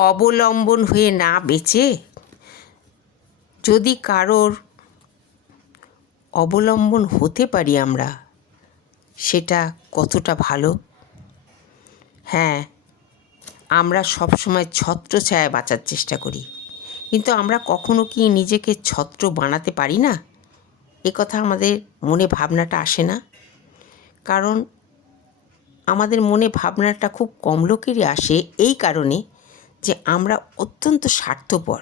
অবলম্বন হয়ে না বেঁচে? যদি কারোর অবলম্বন হতে পারি আমরা, সেটা কতটা ভালো? হ্যাঁ আমরা সবসময় ছত্রছায়ায় বাঁচার চেষ্টা করি। কিন্তু আমরা কখনো কি নিজেকে ছত্র বানাতে পারি না? এ কথা আমাদের মনে ভাবনাটা আসে না। কারণ আমাদের মনে ভাবনাটা খুব কম লোকেরই আসে এই কারণে যে আমরা অত্যন্ত স্বার্থপর।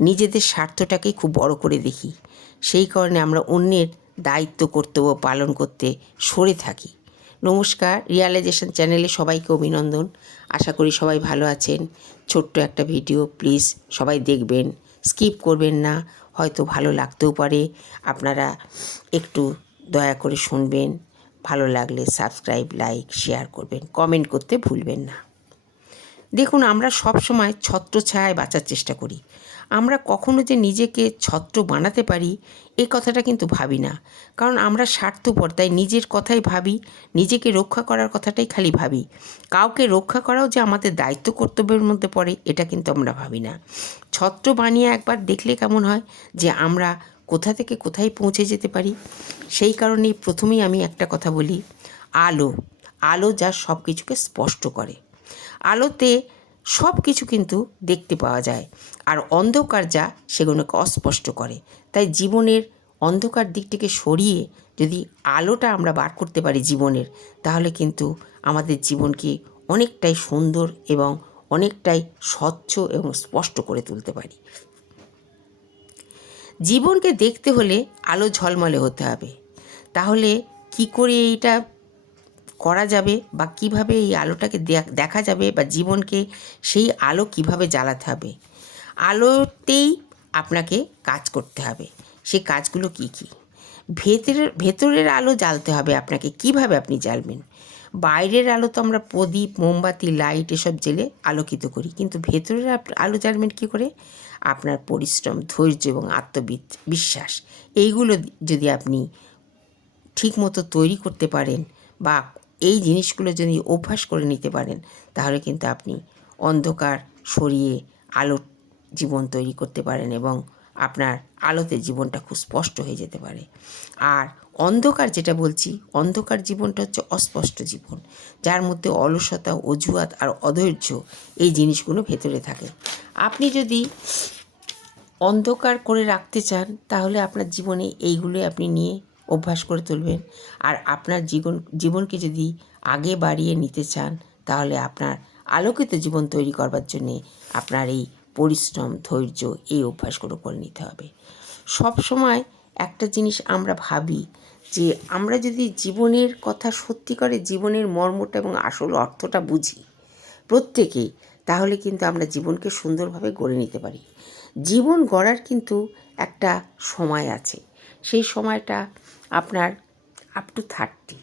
নিজেদের স্বার্থটাকেই খুব বড় করে দেখি। সেই কারণে আমরা অন্যের দায়িত্ব, কর্তব্য পালন করতে সরে থাকি। নমস্কার রিয়ালাইজেশন চ্যানেলে সবাইকে অভিনন্দন। আশা করি সবাই ভালো আছেন। ছোট্ট একটা ভিডিও প্লিজ সবাই দেখবেন। স্কিপ করবেন না। হয়তো ভালো লাগতেও পারে। আপনারা একটু দয়া করে শুনবেন। ভালো লাগলে সাবস্ক্রাইব লাইক শেয়ার করবেন। কমেন্ট করতে ভুলবেন না। দেখুন, আমরা সব সময় ছত্রছায়ায় বাঁচার চেষ্টা করি। আমরা কখনো যে নিজেকে ছত্র বানাতে পারি এই কথাটা কিন্তু ভাবি না। কারণ আমরা স্বার্থপর, তাই নিজের কথাই ভাবি, নিজেকে রক্ষা করার কথাটাই খালি ভাবি। কাউকে রক্ষা করাও যে আমাদের দায়িত্ব কর্তব্যের মধ্যে পড়ে, এটা কিন্তু আমরা ভাবি না। ছত্র বানিয়ে একবার দেখলে কেমন হয় যে আমরা কোথা থেকে কোথায় পৌঁছে যেতে পারি? সেই কারণেই প্রথমেই আমি একটা কথা বলি, আলো। আলো যা সব কিছুকে স্পষ্ট করে। আলোতে সব কিছু কিন্তু দেখতে পাওয়া যায়। আর অন্ধকার যা, সেগুলোকে অস্পষ্ট করে। তাই জীবনের অন্ধকার দিকটিকে সরিয়ে যদি আলোটা আমরা বার করতে পারি জীবনের, তাহলে কিন্তু আমাদের জীবনকে অনেকটাই সুন্দর এবং অনেকটাই স্বচ্ছ এবং স্পষ্ট করে তুলতে পারি। জীবনকে দেখতে হলে আলো ঝলমলে হতে হবে। তাহলে কি করে এইটা করা যাবে বা কীভাবে এই আলোটাকে দেখা যাবে বা জীবনকে সেই আলো কীভাবে জ্বালাতে হবে। আলোতেই আপনাকে কাজ করতে হবে। সেই কাজগুলো কি কি? ভেতরের ভেতরের আলো জ্বালতে হবে আপনাকে। কীভাবে আপনি জ্বালবেন? বাইরের আলো তো আমরা প্রদীপ, মোমবাতি, লাইট এসব জেলে আলোকিত করি। কিন্তু ভেতরের আলো জ্বালবেন কী করে? আপনার পরিশ্রম, ধৈর্য এবং আত্মবিশ্বাস এইগুলো যদি আপনি ঠিকমতো তৈরি করতে পারেন বা এই জিনিসগুলো যদি অভ্যাস করে নিতে পারেন, তাহলে কিন্তু আপনি অন্ধকার সরিয়ে আলো জীবন তৈরি করতে পারেন এবং আপনার আলোতে জীবনটা খুব স্পষ্ট হয়ে যেতে পারে। আর অন্ধকার যেটা বলছি, অন্ধকার জীবনটা হচ্ছে অস্পষ্ট জীবন, যার মধ্যে অলসতা, অজুহাত আর অধৈর্য এই জিনিসগুলো ভেতরে থাকে। আপনি যদি অন্ধকার করে রাখতে চান, তাহলে আপনার জীবনে এইগুলোই আপনি নিয়ে অভ্যাস করে তুলবেন। আর আপনার জীবন, জীবনকে যদি আগে বাড়িয়ে নিতে চান, তাহলে আপনার আলোকিত জীবন তৈরি করবার জন্যে আপনার এই পরিশ্রম, ধৈর্য এই অভ্যাসগুলো করে নিতে হবে। সব সময় একটা জিনিস আমরা ভাবি যে, আমরা যদি জীবনের কথা সত্যি করে জীবনের মর্মটা এবং আসল অর্থটা বুঝি প্রত্যেকেই তাহলে কিন্তু আমরা জীবনকে সুন্দরভাবে গড়ে নিতে পারি। জীবন গড়ার কিন্তু একটা সময় আছে। সেই সময়টা আপনার আপ টু থার্টি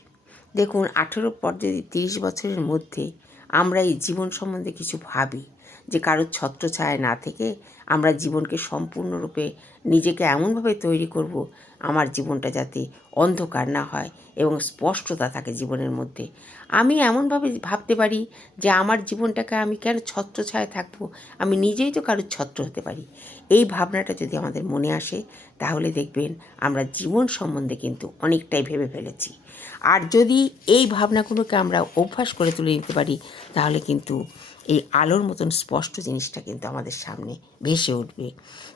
দেখুন, আঠেরো পর যদি তিরিশ বছরের মধ্যে আমরা এই জীবন সম্বন্ধে কিছু ভাবি, যে কারোর ছত্রছায়া না থেকে আমরা জীবনকে সম্পূর্ণরূপে নিজেকে এমনভাবে তৈরি করব আমার জীবনটা যাতে অন্ধকার না হয় এবং স্পষ্টতা থাকে জীবনের মধ্যে। আমি এমনভাবে ভাবতে পারি যে আমার জীবনটাকে আমি কেন ছত্রছায়া থাকব? আমি নিজেই তো কারোর ছত্র হতে পারি। এই ভাবনাটা যদি আমাদের মনে আসে, তাহলে দেখবেন আমরা জীবন সম্বন্ধে কিন্তু অনেকটাই ভেবে ফেলেছি। আর যদি এই ভাবনাগুলোকে আমরা অভ্যাস করে তুলে নিতে পারি, তাহলে কিন্তু এই আলোর মতন স্পষ্ট জিনিসটা কিন্তু আমাদের সামনে ভেসে উঠবে।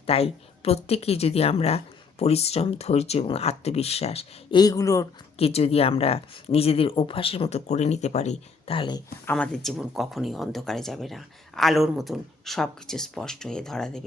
তাই প্রত্যেকেই যদি আমরা পরিশ্রম, ধৈর্য এবং আত্মবিশ্বাস, এইগুলোকে যদি আমরা নিজেদের অভ্যাসের মতো করে নিতে পারি, তাহলে আমাদের জীবন কখনোই অন্ধকারে যাবে না। আলোর মতন সব কিছু স্পষ্ট হয়ে ধরা দেবে।